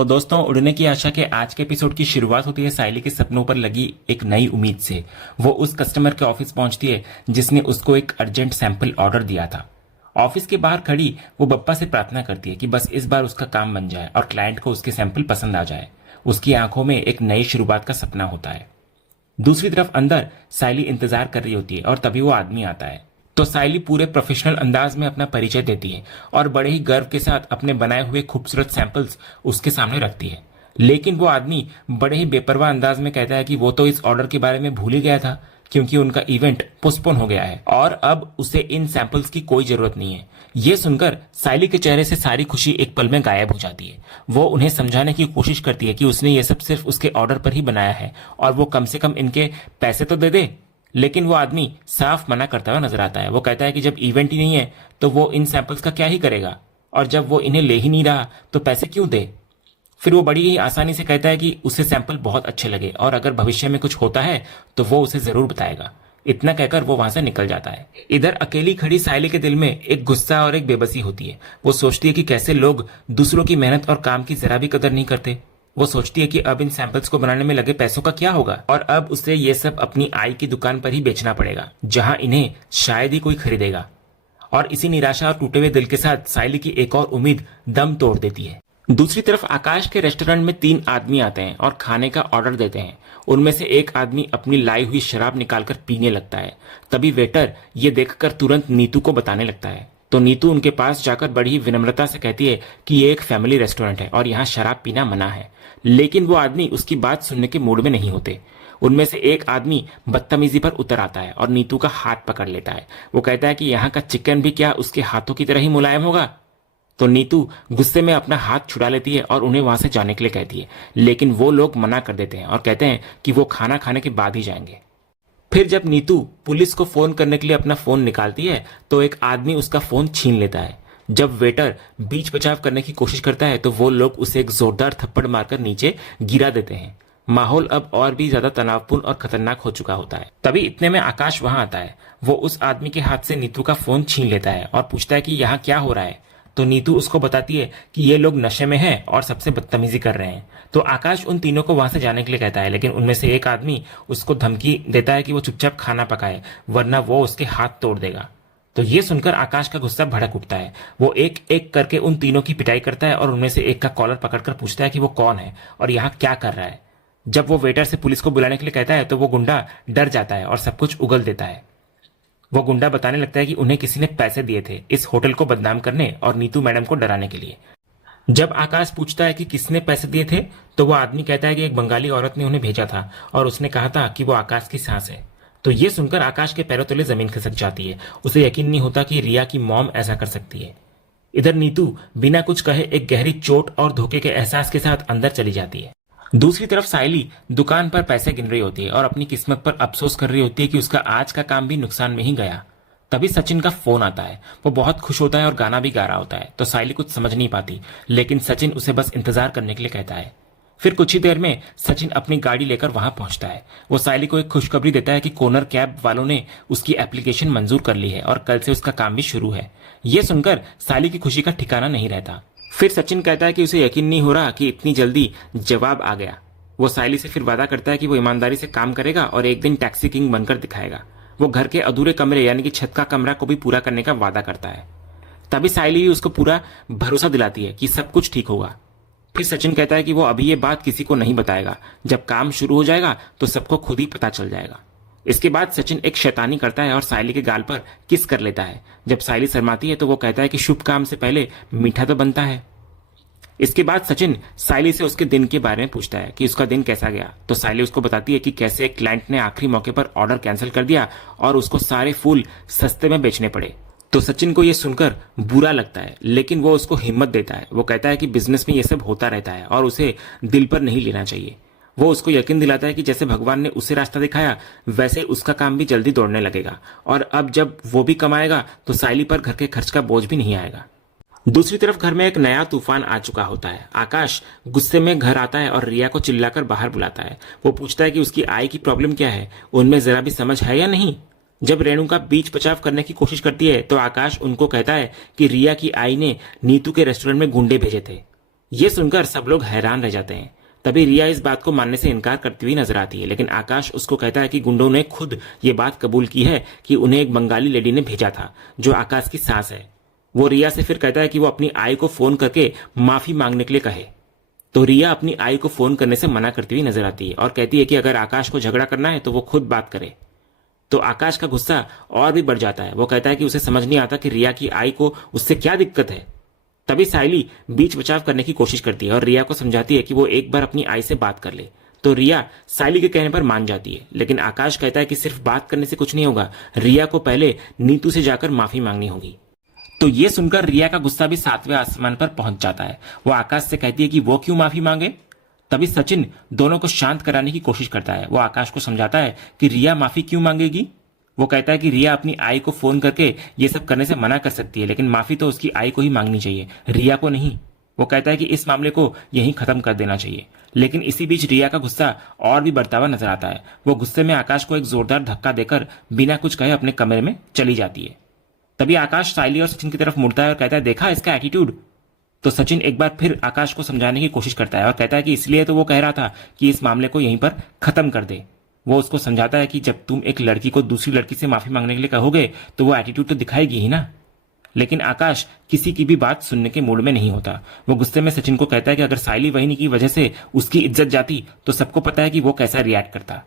तो दोस्तों, उड़ने की आशा के आज के एपिसोड की शुरुआत होती है साइली के सपनों पर लगी एक नई उम्मीद से। वो उस कस्टमर के ऑफिस पहुंचती है जिसने उसको एक अर्जेंट सैंपल ऑर्डर दिया था। ऑफिस के बाहर खड़ी वो बप्पा से प्रार्थना करती है कि बस इस बार उसका काम बन जाए और क्लाइंट को उसके सैंपल पसंद आ जाए। उसकी आंखों में एक नई शुरुआत का सपना होता है। दूसरी तरफ अंदर साइली इंतजार कर रही होती है और तभी वो आदमी आता है। तो साइली पूरे प्रोफेशनल अंदाज में अपना परिचय देती है और बड़े ही गर्व के साथ अपने बनाए हुए खूबसूरत सैंपल्स उसके सामने रखती है। लेकिन वो आदमी बड़े ही बेपरवाह अंदाज में कहता है कि वो तो इस ऑर्डर के बारे में भूल ही गया था क्योंकि उनका इवेंट पोस्टपोन हो गया है और अब उसे इन सैंपल्स की कोई जरूरत नहीं है। ये सुनकर साइली के चेहरे से सारी खुशी एक पल में गायब हो जाती है। वो उन्हें समझाने की कोशिश करती है कि उसने ये सब सिर्फ उसके ऑर्डर पर ही बनाया है और वो कम से कम इनके पैसे तो दे दे। लेकिन वो आदमी साफ मना करता हुआ नजर आता है। वो कहता है कि जब इवेंट ही नहीं है तो वो इन सैंपल्स का क्या ही करेगा, और जब वो इन्हें ले ही नहीं रहा तो पैसे क्यों दे। फिर वो बड़ी ही आसानी से कहता है कि उसे सैंपल बहुत अच्छे लगे और अगर भविष्य में कुछ होता है तो वो उसे जरूर बताएगा। इतना कहकर वो वहां से निकल जाता है। इधर अकेली खड़ी साइली के दिल में एक गुस्सा और एक बेबसी होती है। वो सोचती है कि कैसे लोग दूसरों की मेहनत और काम की जरा भी कदर नहीं करते। वो सोचती है कि अब इन सैंपल्स को बनाने में लगे पैसों का क्या होगा और अब उसे ये सब अपनी आई की दुकान पर ही बेचना पड़ेगा जहां इन्हें शायद ही कोई खरीदेगा। और इसी निराशा और टूटे हुए दिल के साथ साइली की एक और उम्मीद दम तोड़ देती है। दूसरी तरफ आकाश के रेस्टोरेंट में 3 आदमी आते हैं और खाने का ऑर्डर देते हैं। उनमें से एक आदमी अपनी लाई हुई शराब निकालकर पीने लगता है। तभी वेटर ये देखकर तुरंत नीतू को बताने लगता है। तो नीतू उनके पास जाकर बड़ी ही विनम्रता से कहती है कि ये एक फैमिली रेस्टोरेंट है और यहाँ शराब पीना मना है। लेकिन वो आदमी उसकी बात सुनने के मूड में नहीं होते। उनमें से एक आदमी बदतमीजी पर उतर आता है और नीतू का हाथ पकड़ लेता है। वो कहता है कि यहाँ का चिकन भी क्या उसके हाथों की तरह ही मुलायम होगा। तो नीतू गुस्से में अपना हाथ छुड़ा लेती है और उन्हें वहां से जाने के लिए कहती है। लेकिन वो लोग मना कर देते हैं और कहते हैं कि वो खाना खाने के बाद ही जाएंगे। फिर जब नीतू पुलिस को फोन करने के लिए अपना फोन निकालती है तो एक आदमी उसका फोन छीन लेता है। जब वेटर बीच बचाव करने की कोशिश करता है तो वो लोग उसे एक जोरदार थप्पड़ मारकर नीचे गिरा देते हैं। माहौल अब और भी ज्यादा तनावपूर्ण और खतरनाक हो चुका होता है। तभी इतने में आकाश वहां आता है। वो उस आदमी के हाथ से नीतू का फोन छीन लेता है और पूछता है कि यहाँ क्या हो रहा है। तो नीतू उसको बताती है कि ये लोग नशे में हैं और सबसे बदतमीजी कर रहे हैं। तो आकाश उन तीनों को वहां से जाने के लिए कहता है, लेकिन उनमें से एक आदमी उसको धमकी देता है कि वो चुपचाप खाना पकाए वरना वो उसके हाथ तोड़ देगा। तो ये सुनकर आकाश का गुस्सा भड़क उठता है। वो एक एक करके उन तीनों की पिटाई करता है और उनमें से एक का कॉलर पकड़कर पूछता है कि वो कौन है और यहाँ क्या कर रहा है। जब वो वेटर से पुलिस को बुलाने के लिए कहता है तो वो गुंडा डर जाता है और सब कुछ उगल देता है। वो गुंडा बताने लगता है कि उन्हें किसी ने पैसे दिए थे इस होटल को बदनाम करने और नीतू मैडम को डराने के लिए। जब आकाश पूछता है कि किसने पैसे दिए थे तो वो आदमी कहता है कि एक बंगाली औरत ने उन्हें भेजा था और उसने कहा था कि वो आकाश की सांस है। तो ये सुनकर आकाश के पैरों तले जमीन खिसक जाती है। उसे यकीन नहीं होता कि रिया की मॉम ऐसा कर सकती है। इधर नीतू बिना कुछ कहे एक गहरी चोट और धोखे के एहसास के साथ अंदर चली जाती है। दूसरी तरफ साइली दुकान पर पैसे गिन रही होती है और अपनी किस्मत पर अफसोस कर रही होती है कि उसका आज का काम भी नुकसान में ही गया। तभी सचिन का फोन आता है। वो बहुत खुश होता है और गाना भी गा रहा होता है। तो साइली कुछ समझ नहीं पाती, लेकिन सचिन उसे बस इंतजार करने के लिए कहता है। फिर कुछ ही देर में सचिन अपनी गाड़ी लेकर वहां पहुंचता है। वो साइली को एक खुशखबरी देता है कि कोनर कैब वालों ने उसकी एप्लीकेशन मंजूर कर ली है और कल से उसका काम भी शुरू है। ये सुनकर साइली की खुशी का ठिकाना नहीं रहता। फिर सचिन कहता है कि उसे यकीन नहीं हो रहा कि इतनी जल्दी जवाब आ गया। वो साइली से फिर वादा करता है कि वो ईमानदारी से काम करेगा और एक दिन टैक्सी किंग बनकर दिखाएगा। वो घर के अधूरे कमरे यानी कि छत का कमरा को भी पूरा करने का वादा करता है। तभी साइली भी उसको पूरा भरोसा दिलाती है कि सब कुछ ठीक होगा। फिर सचिन कहता है कि वो अभी ये बात किसी को नहीं बताएगा, जब काम शुरू हो जाएगा तो सबको खुद ही पता चल जाएगा। इसके बाद सचिन एक शैतानी करता है और साइली के गाल पर किस कर लेता है। जब साइली शर्माती है तो वो कहता है कि शुभ काम से पहले मीठा तो बनता है। इसके बाद सचिन साइली से उसके दिन के बारे में पूछता है कि उसका दिन कैसा गया। तो साइली उसको बताती है कि कैसे एक क्लाइंट ने आखिरी मौके पर ऑर्डर कैंसिल कर दिया और उसको सारे फूल सस्ते में बेचने पड़े। तो सचिन को यह सुनकर बुरा लगता है, लेकिन वो उसको हिम्मत देता है। वो कहता है कि बिजनेस में ये सब होता रहता है और उसे दिल पर नहीं लेना चाहिए। वो उसको यकीन दिलाता है कि जैसे भगवान ने उसे रास्ता दिखाया वैसे उसका काम भी जल्दी दौड़ने लगेगा और अब जब वो भी कमाएगा तो साइली पर घर के खर्च का बोझ भी नहीं आएगा। दूसरी तरफ घर में एक नया तूफान आ चुका होता है। आकाश गुस्से में घर आता है और रिया को चिल्लाकर बाहर बुलाता है। वो पूछता है कि उसकी आई की प्रॉब्लम क्या है, उनमें जरा भी समझ है या नहीं। जब रेणुका बीच बचाव करने की कोशिश करती है तो आकाश उनको कहता है कि रिया की आई ने नीतू के रेस्टोरेंट में गुंडे भेजे थे। ये सुनकर सब लोग हैरान रह जाते हैं। तभी रिया इस बात को मानने से इनकार करती हुई नजर आती है, लेकिन आकाश उसको कहता है कि गुंडों ने खुद ये बात कबूल की है कि उन्हें एक बंगाली लेडी ने भेजा था जो आकाश की सास है। वो रिया से फिर कहता है कि वो अपनी आई को फोन करके माफी मांगने के लिए कहे। तो रिया अपनी आई को फोन करने से मना करती हुई नजर आती है और कहती है कि अगर आकाश को झगड़ा करना है तो वो खुद बात करे। तो आकाश का गुस्सा और भी बढ़ जाता है। वो कहता है कि उसे समझ नहीं आता कि रिया की आई को उससे क्या दिक्कत है। तभी साइली बीच बचाव करने की कोशिश करती है और रिया को समझाती है कि वो एक बार अपनी आई से बात कर ले। तो रिया साइली के कहने पर मान जाती है, लेकिन आकाश कहता है कि सिर्फ बात करने से कुछ नहीं होगा, रिया को पहले नीतू से जाकर माफी मांगनी होगी। तो ये सुनकर रिया का गुस्सा भी 7वें आसमान पर पहुंच जाता है। वो आकाश से कहती है कि वो क्यों माफी मांगे। तभी सचिन दोनों को शांत कराने की कोशिश करता है। वो आकाश को समझाता है कि रिया माफी क्यों मांगेगी। वो कहता है कि रिया अपनी आई को फोन करके ये सब करने से मना कर सकती है, लेकिन माफी तो उसकी आई को ही मांगनी चाहिए, रिया को नहीं। वो कहता है कि इस मामले को यहीं खत्म कर देना चाहिए, लेकिन इसी बीच रिया का गुस्सा और भी बढ़ता हुआ नजर आता है। वो गुस्से में आकाश को एक जोरदार धक्का देकर बिना कुछ कहे अपने कमरे में चली जाती है। तभी आकाश साइली और सचिन की तरफ मुड़ता है और कहता है, देखा इसका एटीट्यूड। तो सचिन एक बार फिर आकाश को समझाने की कोशिश करता है और कहता है कि इसलिए तो वो कह रहा था कि इस मामले को यहीं पर खत्म कर दे। वो उसको समझाता है कि जब तुम एक लड़की को दूसरी लड़की से माफी मांगने के लिए कहोगे तो वो एटीट्यूड तो दिखाएगी ही ना। लेकिन आकाश किसी की भी बात सुनने के मूड में नहीं होता। वो गुस्से में सचिन को कहता है कि अगर साइली वहीनी की वजह से उसकी इज्जत जाती तो सबको पता है कि वो कैसा रिएक्ट करता।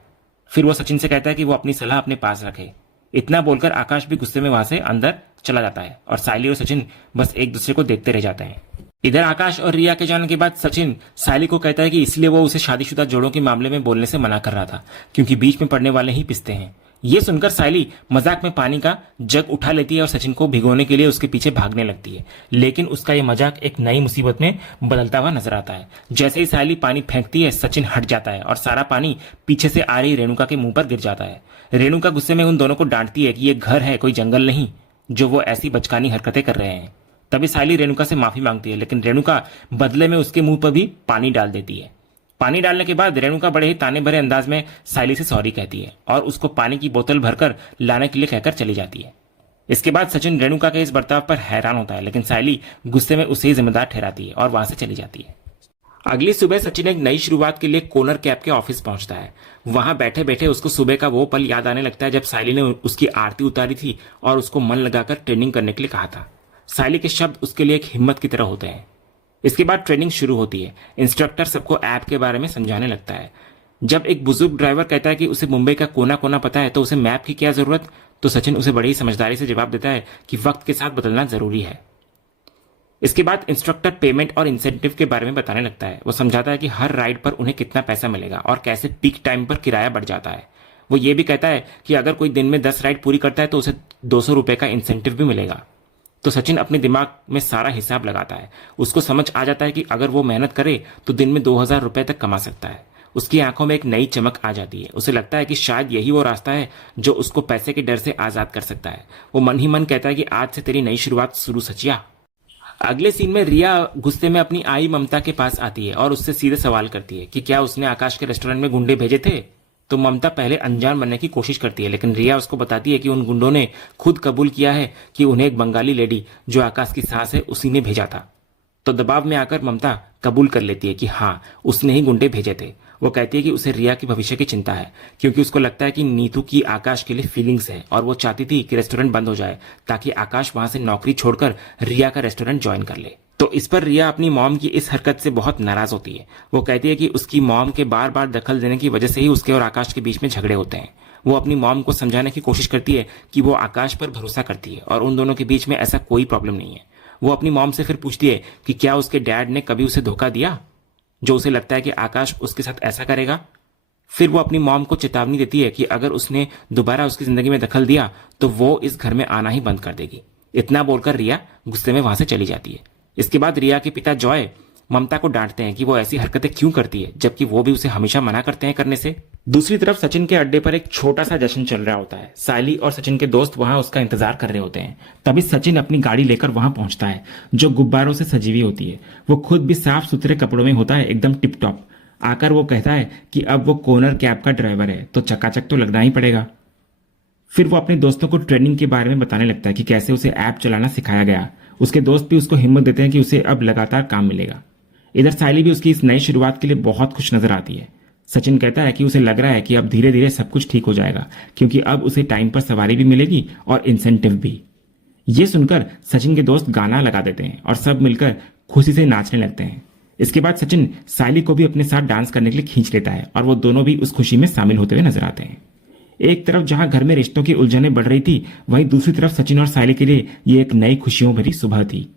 फिर वो सचिन से कहता है कि वो अपनी सलाह अपने पास रखे। इतना बोलकर आकाश भी गुस्से में वहां से अंदर चला जाता है और साइली और सचिन बस एक दूसरे को देखते रह जाते हैं। इधर आकाश और रिया के जाने के बाद सचिन साइली को कहता है कि इसलिए वो उसे शादीशुदा जोड़ों के मामले में बोलने से मना कर रहा था, क्योंकि बीच में पड़ने वाले ही पिसते हैं। ये सुनकर साइली मजाक में पानी का जग उठा लेती है और सचिन को भिगोने के लिए उसके पीछे भागने लगती है, लेकिन उसका यह मजाक एक नई मुसीबत में बदलता हुआ नजर आता है। जैसे ही साइली पानी फेंकती है, सचिन हट जाता है और सारा पानी पीछे से आ रही रेणुका के मुंह पर गिर जाता है। रेणुका गुस्से में उन दोनों को डांटती है कि ये घर है, कोई जंगल नहीं, जो वो ऐसी बचकानी हरकतें कर रहे हैं। तभी साइली रेणुका से माफी मांगती है, लेकिन रेणुका बदले में उसके मुंह पर भी पानी डाल देती है। पानी डालने के बाद रेणुका बड़े ही ताने भरे अंदाज में साइली से सॉरी कहती है और उसको पानी की बोतल भरकर लाने के लिए कहकर चली जाती है। इसके बाद सचिन रेणुका के इस बर्ताव पर हैरान होता है, लेकिन साइली गुस्से में उसे ही जिम्मेदार ठहराती है और वहां से चली जाती है। अगली सुबह सचिन एक नई शुरुआत के लिए कोनर कैब के ऑफिस पहुंचता है। वहां बैठे बैठे उसको सुबह का वो पल याद आने लगता है जब साइली ने उसकी आरती उतारी थी और उसको मन लगाकर ट्रेनिंग करने के लिए कहा था। साइली के शब्द उसके लिए एक हिम्मत की तरह होते हैं। इसके बाद ट्रेनिंग शुरू होती है। इंस्ट्रक्टर सबको ऐप के बारे में समझाने लगता है। जब एक बुजुर्ग ड्राइवर कहता है कि उसे मुंबई का कोना कोना पता है तो उसे मैप की क्या जरूरत, तो सचिन उसे बड़ी ही समझदारी से जवाब देता है कि वक्त के साथ बदलना जरूरी है। इसके बाद इंस्ट्रक्टर पेमेंट और इंसेंटिव के बारे में बताने लगता है। वो समझाता है कि हर राइड पर उन्हें कितना पैसा मिलेगा और कैसे पीक टाइम पर किराया बढ़ जाता है। वो ये भी कहता है कि अगर कोई दिन में 10 राइड पूरी करता है तो उसे 200 रुपए का इंसेंटिव भी मिलेगा। तो सचिन अपने दिमाग में सारा हिसाब लगाता है। उसको समझ आ जाता है कि अगर वो मेहनत करे तो दिन में 2000 रुपए तक कमा सकता है। उसकी आंखों में एक नई चमक आ जाती है। उसे लगता है कि शायद यही वो रास्ता है जो उसको पैसे के डर से आजाद कर सकता है। वो मन ही मन कहता है कि आज से तेरी नई शुरुआत शुरू सचिया। अगले सीन में रिया गुस्से में अपनी आई ममता के पास आती है और उससे सीधे सवाल करती है कि क्या उसने आकाश के रेस्टोरेंट में गुंडे भेजे थे। तो ममता पहले अनजान बनने की कोशिश करती है, लेकिन रिया उसको बताती है कि उन गुंडों ने खुद कबूल किया है कि उन्हें एक बंगाली लेडी जो आकाश की सास है उसी ने भेजा था। तो दबाव में आकर ममता कबूल कर लेती है कि हाँ, उसने ही गुंडे भेजे थे। वो कहती है कि उसे रिया की भविष्य की चिंता है, क्योंकि उसको लगता है कि नीतू की आकाश के लिए फीलिंग्स है और वो चाहती थी कि रेस्टोरेंट बंद हो जाए ताकि आकाश वहां से नौकरी छोड़कर रिया का रेस्टोरेंट ज्वाइन कर ले। तो इस पर रिया अपनी मॉम की इस हरकत से बहुत नाराज होती है। वो कहती है कि उसकी मॉम के बार बार दखल देने की वजह से ही उसके और आकाश के बीच में झगड़े होते हैं। वो अपनी मॉम को समझाने की कोशिश करती है कि वो आकाश पर भरोसा करती है और उन दोनों के बीच में ऐसा कोई प्रॉब्लम नहीं है। वो अपनी मॉम से फिर पूछती है कि क्या उसके डैड ने कभी उसे धोखा दिया, जो उसे लगता है कि आकाश उसके साथ ऐसा करेगा। फिर वो अपनी मॉम को चेतावनी देती है कि अगर उसने दोबारा उसकी जिंदगी में दखल दिया तो वो इस घर में आना ही बंद कर देगी। इतना बोलकर रिया गुस्से में वहां से चली जाती है। इसके बाद रिया के पिता जॉय ममता को डांटते हैं कि वो ऐसी हरकतें क्यों करती है, जबकि वो भी उसे हमेशा मना करते हैं करने से। दूसरी तरफ सचिन के अड्डे पर एक छोटा सा जश्न चल रहा होता है। साइली और सचिन के दोस्त वहां उसका इंतजार कर रहे होते हैं। तभी सचिन अपनी गाड़ी लेकर वहां पहुंचता है जो गुब्बारों से सजी हुई होती है। वो खुद भी साफ सुथरे कपड़ों में होता है, एकदम टिप टॉप। आकर वो कहता है कि अब वो कोनर कैब का ड्राइवर है तो चकाचक तो लगना ही पड़ेगा। फिर वो अपने दोस्तों को ट्रेनिंग के बारे में बताने लगता है कि कैसे उसे ऐप चलाना सिखाया गया। उसके दोस्त भी उसको हिम्मत देते हैं कि उसे अब लगातार काम मिलेगा। इधर सायली भी उसकी इस नई शुरुआत के लिए बहुत खुश नजर आती है। सचिन कहता है कि उसे लग रहा है कि अब धीरे धीरे सब कुछ ठीक हो जाएगा, क्योंकि अब उसे टाइम पर सवारी भी मिलेगी और इंसेंटिव भी। ये सुनकर सचिन के दोस्त गाना लगा देते हैं और सब मिलकर खुशी से नाचने लगते हैं। इसके बाद सचिन सायली को भी अपने साथ डांस करने के लिए खींच लेता है और वो दोनों भी उस खुशी में शामिल होते हुए नजर आते हैं। एक तरफ जहां घर में रिश्तों की उलझनें बढ़ रही थी, वहीं दूसरी तरफ सचिन और सायली के लिए ये एक नई खुशियों भरी सुबह थी।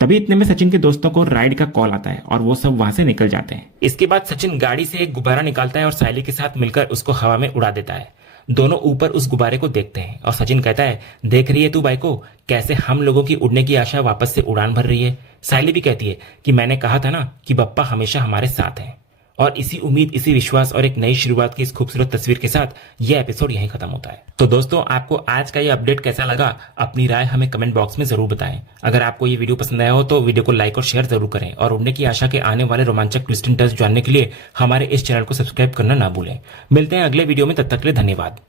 तभी इतने में सचिन के दोस्तों को राइड का कॉल आता है और वो सब वहां से निकल जाते हैं। इसके बाद सचिन गाड़ी से एक गुब्बारा निकालता है और सायली के साथ मिलकर उसको हवा में उड़ा देता है। दोनों ऊपर उस गुब्बारे को देखते हैं और सचिन कहता है, देख रही है तू बाइको, कैसे हम लोगों की उड़ने की आशा वापस से उड़ान भर रही है। सायली भी कहती है कि मैंने कहा था ना कि बप्पा हमेशा हमारे साथ है। और इसी उम्मीद, इसी विश्वास और एक नई शुरुआत की इस खूबसूरत तस्वीर के साथ यह एपिसोड यहीं खत्म होता है। तो दोस्तों, आपको आज का ये अपडेट कैसा लगा, अपनी राय हमें कमेंट बॉक्स में जरूर बताएं। अगर आपको ये वीडियो पसंद आया हो तो वीडियो को लाइक और शेयर जरूर करें और उड़ने की आशा के आने वाले रोमांचक ट्विस्ट एंड टर्न्स जानने के लिए हमारे इस चैनल को सब्सक्राइब करना ना भूलें। मिलते हैं अगले वीडियो में, तब तक के लिए धन्यवाद।